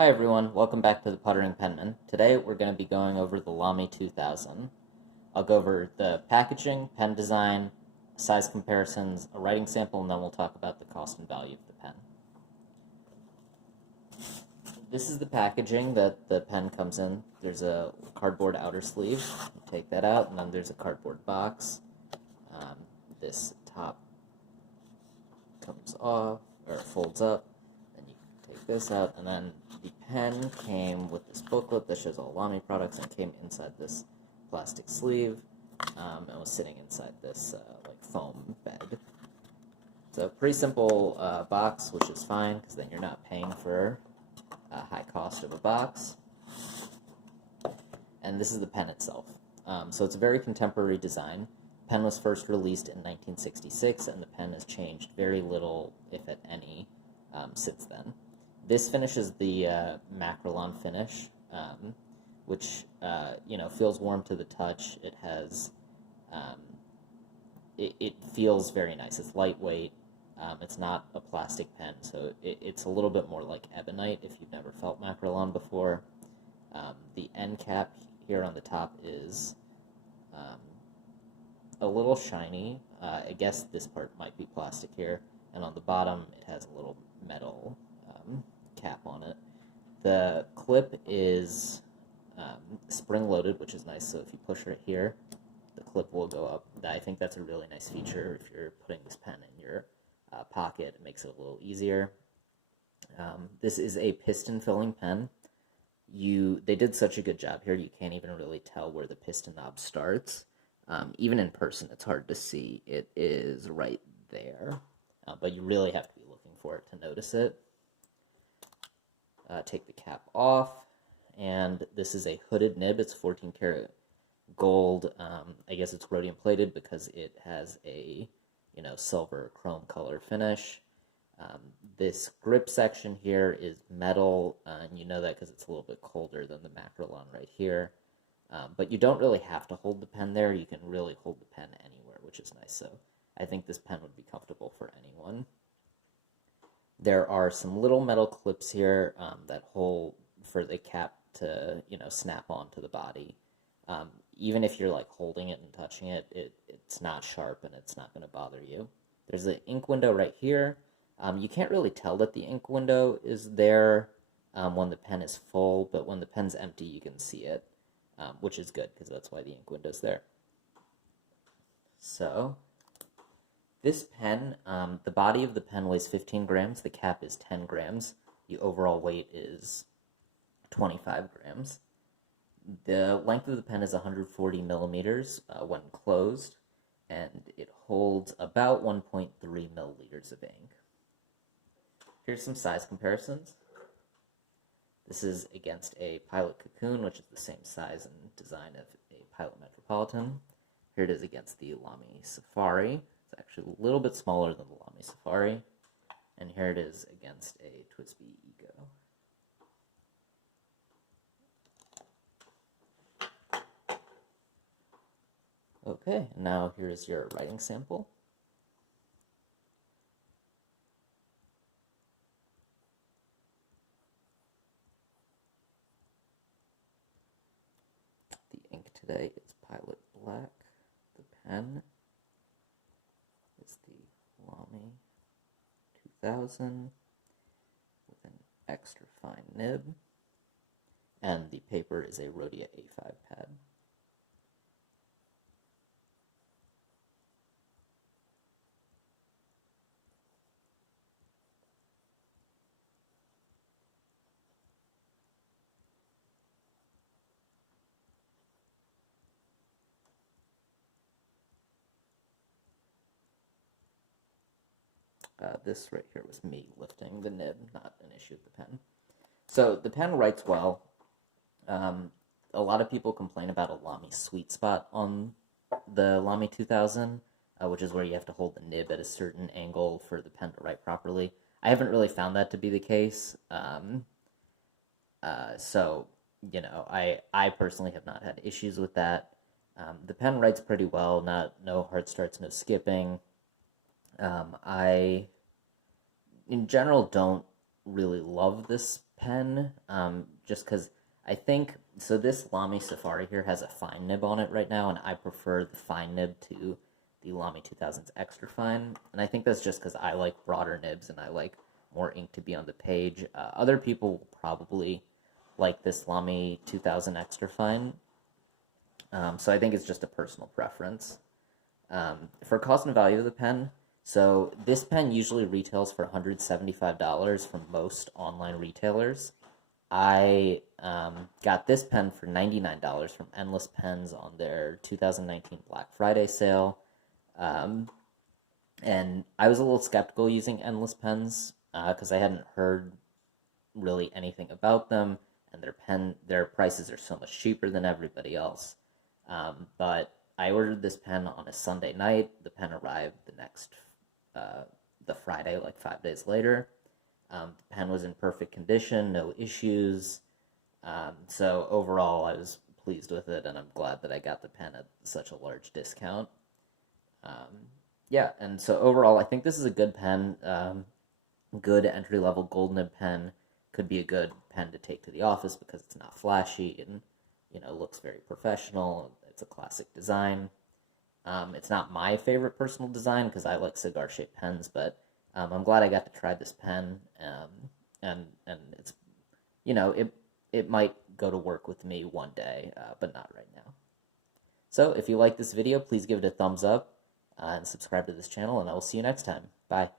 Hi everyone, welcome back to the Puttering Penman. Today we're going to be going over the Lamy 2000. I'll go over the packaging, pen design, size comparisons, a writing sample, and then we'll talk about the cost and value of the pen. This is the packaging that the pen comes in. There's a cardboard outer sleeve. You take that out, and then there's a cardboard box. This top comes off, or folds up. Then you take this out, and then the pen came with this booklet that shows all Lamy products and came inside this plastic sleeve and was sitting inside this like foam bed. So pretty simple box, which is fine because then you're not paying for a high cost of a box. And this is the pen itself. So it's a very contemporary design. The pen was first released in 1966, and the pen has changed very little, if at any, since then. This finish is the Macrolon finish, which feels warm to the touch. It has, it feels very nice. It's lightweight. It's not a plastic pen, so it's a little bit more like ebonite if you've never felt Macrolon before. The end cap here on the top is a little shiny. I guess this part might be plastic here, and on the bottom it has a little metal cap on it. The clip is spring-loaded, which is nice, so if you push it here, the clip will go up. I think that's a really nice feature if you're putting this pen in your pocket. It makes it a little easier. This is a piston-filling pen. They did such a good job here, you can't even really tell where the piston knob starts. Even in person, it's hard to see. It is right there, but you really have to be looking for it to notice it. Take the cap off, and this is a hooded nib. It's 14 karat gold. I guess it's rhodium plated because it has a silver chrome color finish. This grip section here is metal, and you know that because it's a little bit colder than the Macrolon right here. But you don't really have to hold the pen there. You can really hold the pen anywhere, which is nice. So I think this pen would be comfortable for anyone. There are some little metal clips here that hold for the cap to snap onto the body. Even if you're like holding it and touching it, it's not sharp and it's not going to bother you. There's an ink window right here. You can't really tell that the ink window is there when the pen is full, but when the pen's empty, you can see it, which is good because that's why the ink window's there. So this pen, the body of the pen weighs 15 grams, the cap is 10 grams, the overall weight is 25 grams. The length of the pen is 140 millimeters when closed, and it holds about 1.3 milliliters of ink. Here's some size comparisons. This is against a Pilot Cocoon, which is the same size and design of a Pilot Metropolitan. Here it is against the Lamy Safari. It's actually a little bit smaller than the Lamy Safari. And here it is against a TWSBI Eco. Okay, now here's your writing sample. The ink today is Pilot Black. The pen is the Lamy 2000 with an extra fine nib. And the paper is a Rhodia A5 pad. This right here was me lifting the nib, not an issue with the pen. So the pen writes well. A lot of people complain about a Lamy sweet spot on the Lamy 2000, which is where you have to hold the nib at a certain angle for the pen to write properly. I haven't really found that to be the case. So, I personally have not had issues with that. The pen writes pretty well, no hard starts, no skipping. I, in general, don't really love this pen, just because I think, so this Lamy Safari here has a fine nib on it right now, and I prefer the fine nib to the Lamy 2000's extra fine, and I think that's just because I like broader nibs and I like more ink to be on the page. Other people will probably like this Lamy 2000 extra fine, so I think it's just a personal preference. For cost and value of the pen, so this pen usually retails for $175 from most online retailers. I got this pen for $99 from Endless Pens on their 2019 Black Friday sale. Um, and I was a little skeptical using Endless Pens because I hadn't heard really anything about them, and their prices are so much cheaper than everybody else. But I ordered this pen on a Sunday night. The pen arrived uh, the Friday, like 5 days later. The pen was in perfect condition, no issues. So overall, I was pleased with it, and I'm glad that I got the pen at such a large discount. Um, yeah, and so overall, I think this is a good pen. Good entry level gold nib pen. Could be a good pen to take to the office because it's not flashy and looks very professional. It's a classic design. It's not my favorite personal design because I like cigar shaped pens, but I'm glad I got to try this pen. And it's it might go to work with me one day, but not right now. So if you like this video, please give it a thumbs up and subscribe to this channel, and I will see you next time. Bye.